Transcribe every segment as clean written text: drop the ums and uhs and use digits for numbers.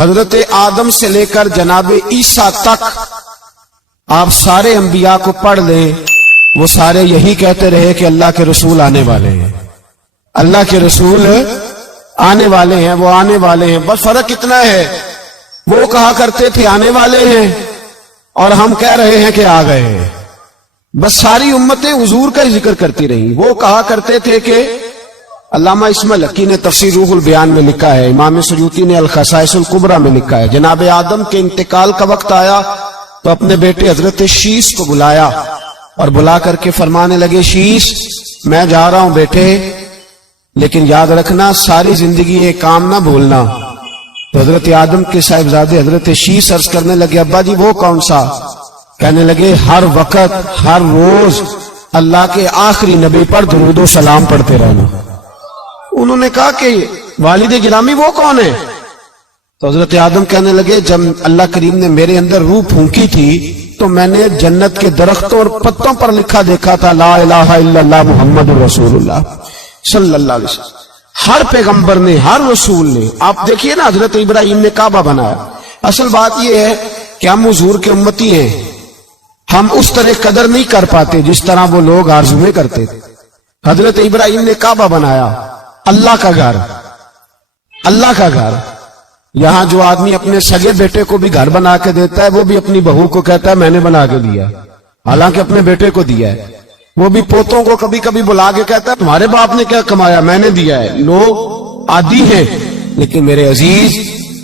حضرت آدم سے لے کر جناب عیسیٰ تک آپ سارے انبیاء کو پڑھ لیں، وہ سارے یہی کہتے رہے کہ اللہ کے رسول آنے والے ہیں، اللہ کے رسول آنے والے ہیں، وہ آنے والے ہیں۔ بس فرق اتنا ہے، وہ کہا کرتے تھے آنے والے ہیں اور ہم کہہ رہے ہیں کہ آ گئے ہیں۔ بس ساری امتیں حضور کا ہی ذکر کرتی رہیں۔ وہ کہا کرتے تھے کہ علامہ اسماعیل حقی نے تفسیر روح البیان میں لکھا ہے، امام سیوطی نے الخصائص الکبریٰ میں لکھا ہے، جناب آدم کے انتقال کا وقت آیا تو اپنے بیٹے حضرت شیس کو بلایا اور بلا کر کے فرمانے لگے، شیس میں جا رہا ہوں بیٹے، لیکن یاد رکھنا ساری زندگی یہ کام نہ بھولنا۔ تو حضرت آدم کے صاحبزادے حضرت شیس عرض کرنے لگے، ابا جی وہ کون سا؟ کہنے لگے ہر وقت ہر روز اللہ کے آخری نبی پر درود و سلام پڑھتے رہنا۔ انہوں نے کہا کہ والد گرامی وہ کون ہے؟ تو حضرت آدم کہنے لگے، جب اللہ کریم نے میرے اندر روح پھونکی تھی تو میں نے جنت کے درختوں اور پتوں پر لکھا دیکھا تھا لا الہ الا اللہ محمد رسول اللہ صلی اللہ علیہ وسلم۔ ہر پیغمبر نے، ہر رسول نے، آپ دیکھیے نا حضرت ابراہیم نے کعبہ بنایا۔ اصل بات یہ ہے کہ ہم حضور کے امتی ہیں، ہم اس طرح قدر نہیں کر پاتے جس طرح وہ لوگ آرزویں کرتے تھے۔ حضرت ابراہیم نے کعبہ بنایا، اللہ کا گھر، اللہ کا گھر۔ یہاں جو آدمی اپنے سگے بیٹے کو بھی گھر بنا کے دیتا ہے، وہ بھی اپنی بہو کو کہتا ہے میں نے بنا کے دیا، حالانکہ اپنے بیٹے کو دیا ہے۔ وہ بھی پوتوں کو کبھی کبھی بلا کے کہتا ہے تمہارے باپ نے کیا کمایا، میں نے دیا ہے۔ لوگ عادی ہیں، لیکن میرے عزیز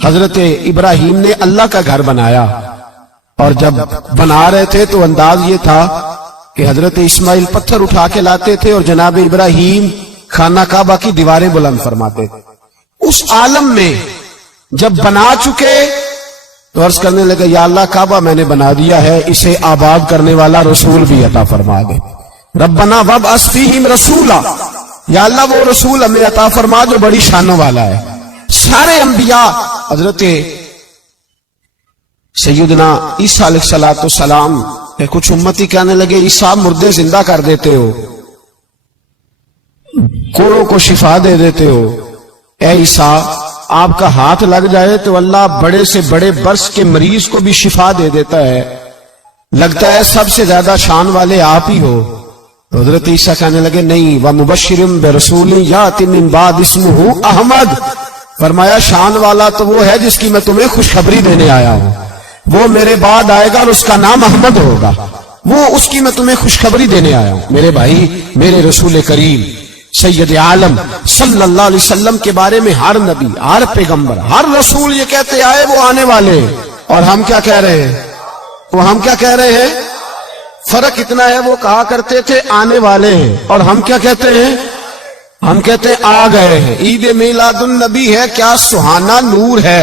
حضرت ابراہیم نے اللہ کا گھر بنایا، اور جب بنا رہے تھے تو انداز یہ تھا کہ حضرت اسماعیل پتھر اٹھا کے لاتے تھے اور جناب ابراہیم خانہ کعبہ کی دیواریں بلند فرماتے تھے۔ اس عالم میں جب بنا چکے تو عرض کرنے لگے، یا اللہ کعبہ میں نے بنا دیا ہے، اسے آباد کرنے والا رسول بھی عطا فرما دے۔ ربنا وابعث فیہم رسولا، یا اللہ وہ رسول ہمیں عطا فرما جو بڑی شانوں والا ہے۔ سارے انبیاء، حضرت سیدنا عیسیٰ علیہ السلام کہ کچھ امتی کہنے لگے عیسیٰ مردے زندہ کر دیتے ہو، کوڑوں کو شفا دے دیتے ہو، اے عیسیٰ آپ کا ہاتھ لگ جائے تو اللہ بڑے سے بڑے برس کے مریض کو بھی شفا دے دیتا ہے، لگتا ہے سب سے زیادہ شان والے آپ ہی ہو۔ تو حضرت عیسیٰ کہنے لگے نہیں، وَمُبَشِّرٌ بِرَسُولٍ يَأْتِي مِن بَعْدِهِ اسْمُهُ احمد، فرمایا شان والا تو وہ ہے جس کی میں تمہیں خوشخبری دینے آیا ہوں، وہ میرے بعد آئے گا اور اس کا نام احمد ہوگا، وہ اس کی میں تمہیں خوشخبری دینے آیا ہوں۔ میرے بھائی، میرے رسول کریم سید عالم صلی اللہ علیہ وسلم کے بارے میں ہر نبی، ہر پیغمبر، ہر رسول یہ کہتے آئے وہ آنے والے ہیں، اور ہم کیا کہہ رہے ہیں؟ وہ ہم کیا کہہ رہے ہیں؟ فرق اتنا ہے، وہ کہا کرتے تھے آنے والے ہیں، اور ہم کیا کہتے ہیں؟ ہم کہتے ہیں آ گئے ہیں۔ عید میلاد النبی ہے، کیا سہانا نور ہے،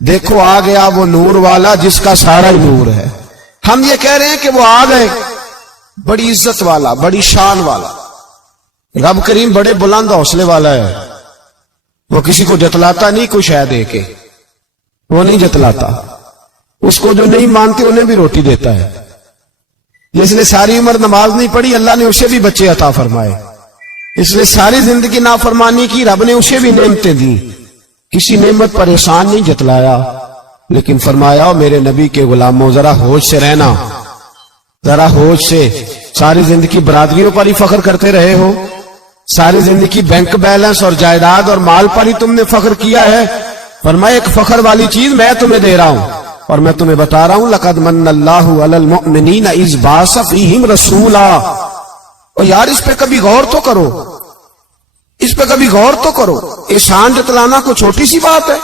دیکھو آ گیا وہ نور والا جس کا سارا نور ہے۔ ہم یہ کہہ رہے ہیں کہ وہ آ گئے، بڑی عزت والا، بڑی شان والا۔ رب کریم بڑے بلند حوصلے والا ہے، وہ کسی کو جتلاتا نہیں کوئی شے دے کے، وہ نہیں جتلاتا، اس کو جو نہیں مانتے انہیں بھی روٹی دیتا ہے۔ جس نے ساری عمر نماز نہیں پڑھی اللہ نے اسے بھی بچے عطا فرمائے، اس نے ساری زندگی نافرمانی کی رب نے اسے بھی نعمتیں دی، کسی نعمت پر احسان نہیں جتلایا، لیکن فرمایا میرے نبی کے غلاموں ذرا ہوش سے رہنا، ذرا ہوش سے۔ ساری زندگی برادریوں پر ہی فخر کرتے رہے ہو، ساری زندگی بینک بیلنس اور جائیداد اور مال پر ہی تم نے فخر کیا ہے، فرمایا ایک فخر والی چیز میں تمہیں دے رہا ہوں، اور میں تمہیں بتا رہا ہوں لقد من اللہ علی المؤمنین اذ بعث فیہم رسولا۔ اور یار اس پہ کبھی غور تو کرو، اس پہ کبھی غور تو کرو، احسان جتلانا کوئی چھوٹی سی بات ہے؟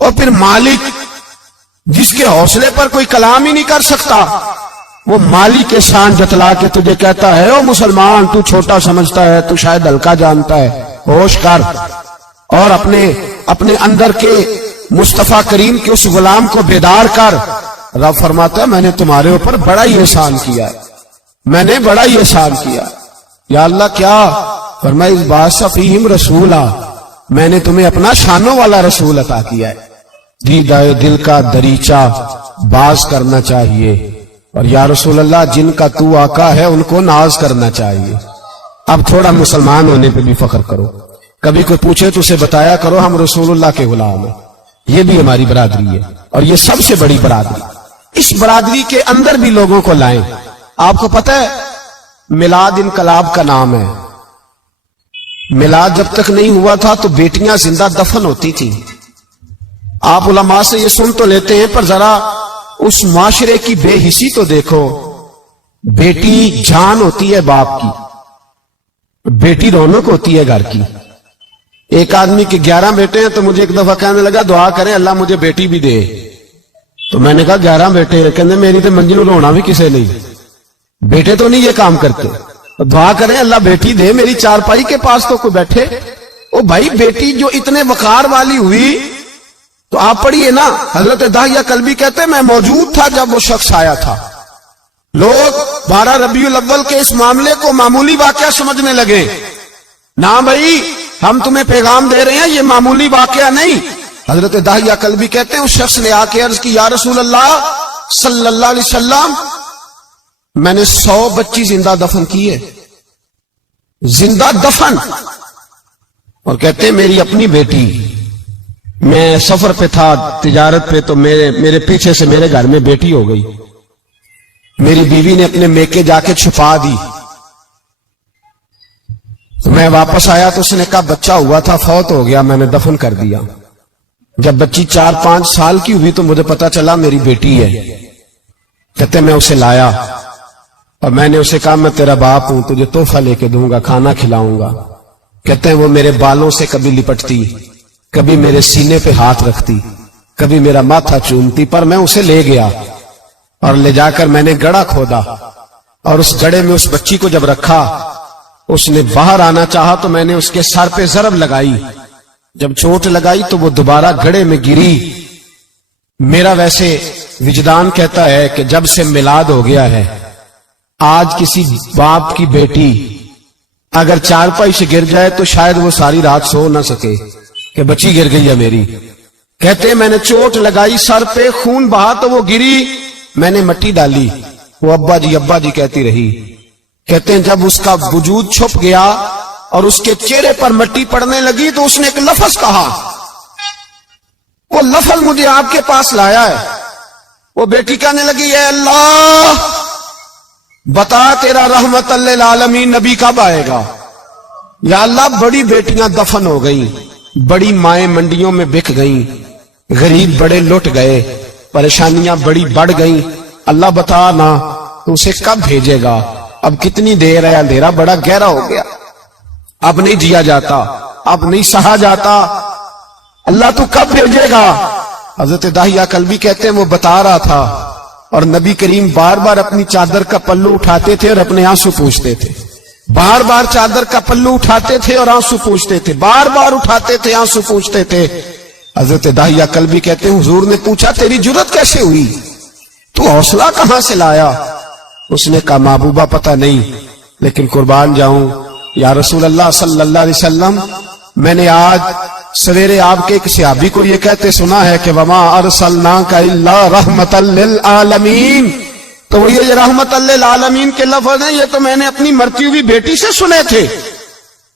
اور پھر مالک جس کے حوصلے پر کوئی کلام ہی نہیں کر سکتا، وہ مالک احسان جتلا کے تجھے کہتا ہے او مسلمان تو چھوٹا سمجھتا ہے، تو شاید ہلکا جانتا ہے، ہوش کر اور اپنے اندر کے مصطفیٰ کریم کے اس غلام کو بیدار کر۔ رب فرماتا ہے میں نے تمہارے اوپر بڑا ہی احسان کیا ہے، میں نے بڑا ہی احسان کیا۔ یا اللہ کیا؟ فرمایا اذ بعث فیہم رسولا، میں نے تمہیں اپنا شانوں والا رسول عطا کیا ہے۔ دیدہ دل کا دریچہ باز کرنا چاہیے، اور یا رسول اللہ جن کا تو آقا ہے ان کو ناز کرنا چاہیے۔ اب تھوڑا مسلمان ہونے پہ بھی فخر کرو، کبھی کوئی پوچھے تو اسے بتایا کرو ہم رسول اللہ کے غلام ہیں، یہ بھی ہماری برادری ہے اور یہ سب سے بڑی برادری. اس برادری کے اندر بھی لوگوں کو لائیں. آپ کو پتہ ہے میلاد انقلاب کا نام ہے. میلاد جب تک نہیں ہوا تھا تو بیٹیاں زندہ دفن ہوتی تھیں. آپ علماء سے یہ سن تو لیتے ہیں پر ذرا اس معاشرے کی بے حسی تو دیکھو. بیٹی جان ہوتی ہے باپ کی, بیٹی رونق ہوتی ہے گھر کی. ایک آدمی کے 11 بیٹے ہیں تو مجھے ایک دفعہ کہنے لگا دعا کریں اللہ مجھے بیٹی بھی دے. تو میں نے کہا 11 بیٹے ہیں, کہنے میری تو منجی نوں رونا بھی کسے نہیں, بیٹے تو نہیں یہ کام کرتے. دعا کریں اللہ بیٹی دے, میری چارپائی کے پاس تو کوئی بیٹھے. او بھائی بیٹی جو اتنے وقار والی ہوئی تو آپ پڑھیے نا, حضرت داہیہ کلبی کہتے ہیں میں موجود تھا جب وہ شخص آیا تھا. لوگ 12 ربیع الاول کے اس معاملے کو معمولی واقعہ سمجھنے لگے. نہ بھائی ہم تمہیں پیغام دے رہے ہیں یہ معمولی واقعہ نہیں. حضرت داہیہ کلبی کہتے ہیں اس شخص نے آ کے عرض کی یا رسول اللہ صلی اللہ علیہ وسلم میں نے 100 بچی زندہ دفن کی ہے, زندہ دفن. اور کہتے ہیں میری اپنی بیٹی, میں سفر پہ تھا تجارت پہ تو میرے پیچھے سے میرے گھر میں بیٹی ہو گئی. میری بیوی نے اپنے میکے جا کے چھپا دی. تو میں واپس آیا تو اس نے کہا بچہ ہوا تھا فوت ہو گیا, میں نے دفن کر دیا. جب بچی 4-5 سال کی ہوئی تو مجھے پتا چلا میری بیٹی ہے. کہتے میں اسے لایا اور میں نے اسے کہا میں تیرا باپ ہوں, تجھے تحفہ لے کے دوں گا, کھانا کھلاؤں گا. کہتے ہیں وہ میرے بالوں سے کبھی لپٹتی, کبھی میرے سینے پہ ہاتھ رکھتی, کبھی میرا ماتھا چومتی. پر میں اسے لے گیا اور لے جا کر میں نے گڑھا کھودا اور اس گڑھے میں اس بچی کو جب رکھا, اس نے باہر آنا چاہا تو میں نے اس کے سر پہ ضرب لگائی. جب چوٹ لگائی تو وہ دوبارہ گڑھے میں گری. میرا ویسے وجدان کہتا ہے کہ جب سے میلاد ہو گیا ہے آج کسی باپ کی بیٹی اگر چارپائی سے گر جائے تو شاید وہ ساری رات سو نہ سکے کہ بچی گر گئی ہے میری. کہتے ہیں میں نے چوٹ لگائی سر پہ, خون بہا تو وہ گری, میں نے مٹی ڈالی, وہ ابا جی کہتی رہی. کہتے ہیں جب اس کا وجود چھپ گیا اور اس کے چہرے پر مٹی پڑنے لگی تو اس نے ایک لفظ کہا, وہ لفظ مجھے آپ کے پاس لایا ہے. وہ بیٹی کہنے لگی اے اللہ بتا تیرا رحمت للعالمین نبی کب آئے گا. یا اللہ بڑی بیٹیاں دفن ہو گئیں, بڑی مائیں منڈیوں میں بک گئیں, غریب بڑے لٹ گئے, پریشانیاں بڑی بڑھ گئیں. اللہ بتا نا تو اسے کب بھیجے گا. اب کتنی دیر ہے, اندھیرا بڑا گہرا ہو گیا, اب نہیں جیا جاتا, اب نہیں سہا جاتا, اللہ تو کب بھیجے گا. حضرت داہیہ کلبی کہتے ہیں وہ بتا رہا تھا اور نبی کریم بار بار اپنی چادر کا پلو اٹھاتے تھے اور اپنے آنسو پوچھتے تھے. بار بار چادر کا پلو اٹھاتے تھے اور آنسو پوچھتے تھے, بار بار اٹھاتے تھے آنسو پوچھتے تھے. حضرت داہیہ کلبی کہتے ہیں حضور نے پوچھا تیری جرت کیسے ہوئی, تو حوصلہ کہاں سے لایا. اس نے کہا محبوبہ پتہ نہیں, لیکن قربان جاؤں یا رسول اللہ صلی اللہ علیہ وسلم میں نے آج سویرے آپ کے ایک صحابی کو یہ کہتے سنا ہے کہ وما ارسلناک الا رحمت للعالمین. تو یہ رحمت للعالمین کے لفظ ہیں, یہ تو میں نے اپنی مرتی ہوئی بیٹی سے سنے تھے.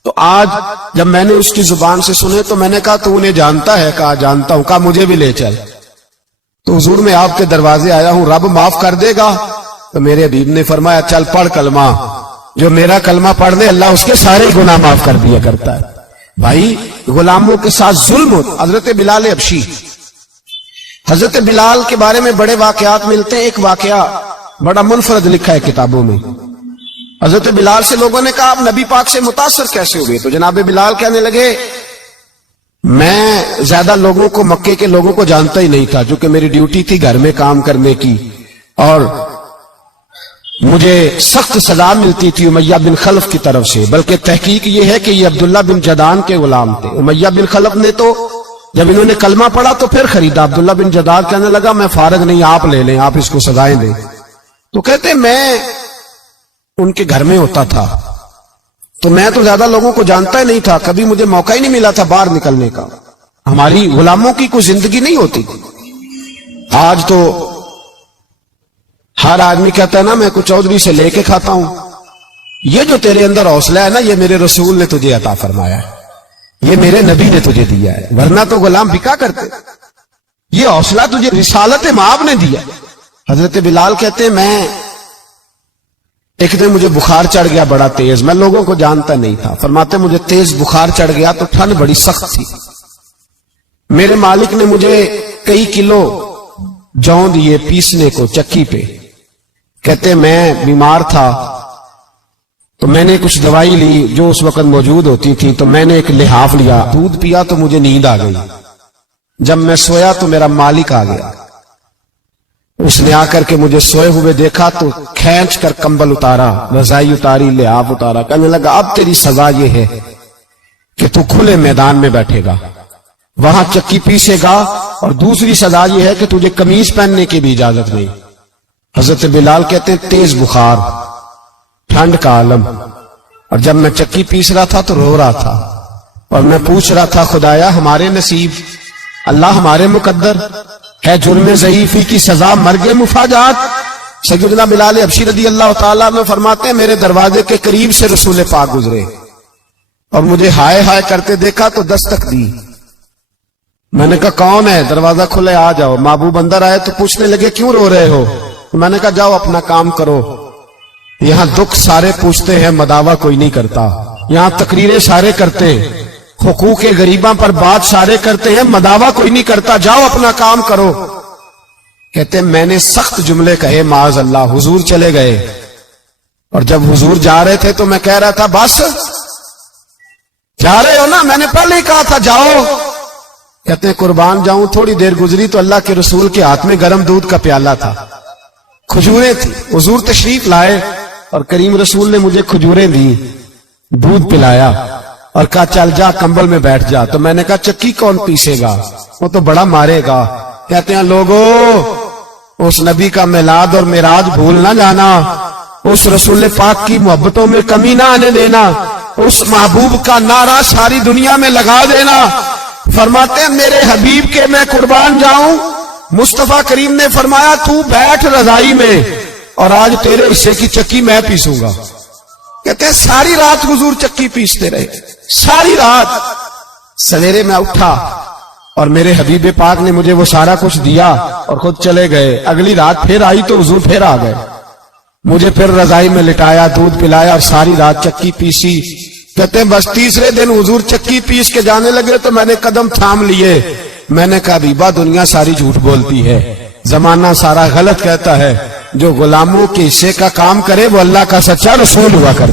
تو آج جب میں نے اس کی زبان سے سنے تو میں نے کہا تو انہیں جانتا ہے. کہا جانتا ہوں. کہا مجھے بھی لے چل. تو حضور میں آپ کے دروازے آیا ہوں, رب معاف کر دے گا. تو میرے حبیب نے فرمایا چل پڑھ کلمہ, جو میرا کلمہ پڑھ دے اللہ اس کے سارے گناہ معاف کر دیا کرتا ہے. بھائی غلاموں کے ساتھ ظلم ہوتا. حضرت بلال حبشی, حضرت بلال کے بارے میں بڑے واقعات ملتے ہیں. ایک واقعہ بڑا منفرد لکھا ہے کتابوں میں. حضرت بلال سے لوگوں نے کہا آپ نبی پاک سے متاثر کیسے ہوئے. تو جناب بلال کہنے لگے میں زیادہ لوگوں کو مکے کے لوگوں کو جانتا ہی نہیں تھا, چونکہ میری ڈیوٹی تھی گھر میں کام کرنے کی اور مجھے سخت سزا ملتی تھی امیہ بن خلف کی طرف سے. بلکہ تحقیق یہ ہے کہ یہ عبداللہ بن جدان کے غلام تھے. امیہ بن خلف نے تو جب انہوں نے کلمہ پڑھا تو پھر خریدا. عبداللہ بن جدان کہنے لگا میں فارغ نہیں, آپ لے لیں, آپ اس کو سزائیں دیں. تو کہتے میں ان کے گھر میں ہوتا تھا تو میں تو زیادہ لوگوں کو جانتا ہی نہیں تھا, کبھی مجھے موقع ہی نہیں ملا تھا باہر نکلنے کا. ہماری غلاموں کی کوئی زندگی نہیں ہوتی. آج تو ہر آدمی کہتا ہے نا میں کچھ چودھری سے لے کے کھاتا ہوں. یہ جو تیرے اندر حوصلہ ہے نا یہ میرے رسول نے تجھے عطا فرمایا ہے, یہ میرے نبی نے تجھے دیا ہے, ورنہ تو غلام بکا کرتے. یہ حوصلہ تجھے رسالت مآب نے دیا۔ حضرت بلال کہتے ہیں میں ایک دن مجھے بخار چڑھ گیا بڑا تیز، میں لوگوں کو جانتا نہیں تھا، فرماتے مجھے تیز بخار چڑھ گیا تو ٹھنڈ بڑی سخت تھی، میرے مالک نے مجھے کئی کلو جوں دیے پیسنے کو چکی پہ، کہتے میں بیمار تھا تو میں نے کچھ دوائی لی جو اس وقت موجود ہوتی تھی، تو میں نے ایک لحاف لیا، دودھ پیا تو مجھے نیند آ گئی، جب میں سویا تو میرا مالک آ گیا، اس نے آ کر کے مجھے سوئے ہوئے دیکھا تو کھینچ کر کمبل اتارا، رضائی اتاری، لحاف اتارا، کہنے لگا اب تیری سزا یہ ہے کہ تو کھلے میدان میں بیٹھے گا، وہاں چکی پیسے گا، اور دوسری سزا یہ ہے کہ تجھے قمیض پہننے کی بھی اجازت نہیں۔ حضرت بلال کہتے ہیں تیز بخار، ٹھنڈ کا عالم، اور جب میں چکی پیس رہا تھا تو رو رہا تھا، اور میں پوچھ رہا تھا خدایا ہمارے نصیب، اللہ ہمارے مقدر ہے، جرم ضعیفی کی سزا مرگ مفاجات۔ سیدنا بلال حبشی رضی اللہ تعالیٰ عنہ فرماتے ہیں میرے دروازے کے قریب سے رسول پاک گزرے اور مجھے ہائے ہائے کرتے دیکھا تو دستک دی، میں نے کہا کون ہے؟ دروازہ کھلے آ جاؤ۔ محبوب اندر آئے تو پوچھنے لگے کیوں رو رہے ہو؟ میں نے کہا جاؤ اپنا کام کرو، یہاں دکھ سارے پوچھتے ہیں مداوا کوئی نہیں کرتا، یہاں تقریریں سارے کرتے ہیں، حقوق غریباں پر بات سارے کرتے ہیں، مداوا کوئی نہیں کرتا، جاؤ اپنا کام کرو۔ کہتے ہیں میں نے سخت جملے کہے معاذ اللہ، حضور چلے گئے، اور جب حضور جا رہے تھے تو میں کہہ رہا تھا بس جا رہے ہو نا، میں نے پہلے ہی کہا تھا جاؤ۔ کہتے ہیں قربان جاؤں، تھوڑی دیر گزری تو اللہ کے رسول کے ہاتھ میں گرم دودھ کا پیالہ تھا، کھجوریں تھی، حضور تشریف لائے اور کریم رسول نے مجھے کھجوریں دی، دودھ پلایا اور کہا چل جا کمبل میں بیٹھ جا۔ تو میں نے کہا چکی کون پیسے گا، وہ تو بڑا مارے گا۔ کہتے ہیں لوگوں اس نبی کا میلاد اور معراج بھول نہ جانا، اس رسول پاک کی محبتوں میں کمی نہ آنے دینا، اس محبوب کا نعرہ ساری دنیا میں لگا دینا۔ فرماتے ہیں میرے حبیب کے میں قربان جاؤں، مصطفیٰ کریم نے فرمایا تو بیٹھ رضائی میں اور آج تیرے حصے کی چکی میں پیسوں گا۔ کہتے ہیں ساری رات حضور چکی پیستے رہے، ساری رات۔ سویرے میں اٹھا اور میرے حبیب پاک نے مجھے وہ سارا کچھ دیا اور خود چلے گئے۔ اگلی رات پھر آئی تو حضور پھر آ گئے، مجھے پھر رضائی میں لٹایا، دودھ پلایا اور ساری رات چکی پیسی۔ کہتے ہیں بس تیسرے دن حضور چکی پیس کے جانے لگے تو میں نے قدم تھام لیے، میں نے کہا بیبا دنیا ساری جھوٹ بولتی ہے، زمانہ سارا غلط کہتا ہے، جو غلاموں کے حصے کا کام کرے وہ اللہ کا سچا رسول ہوا کرے۔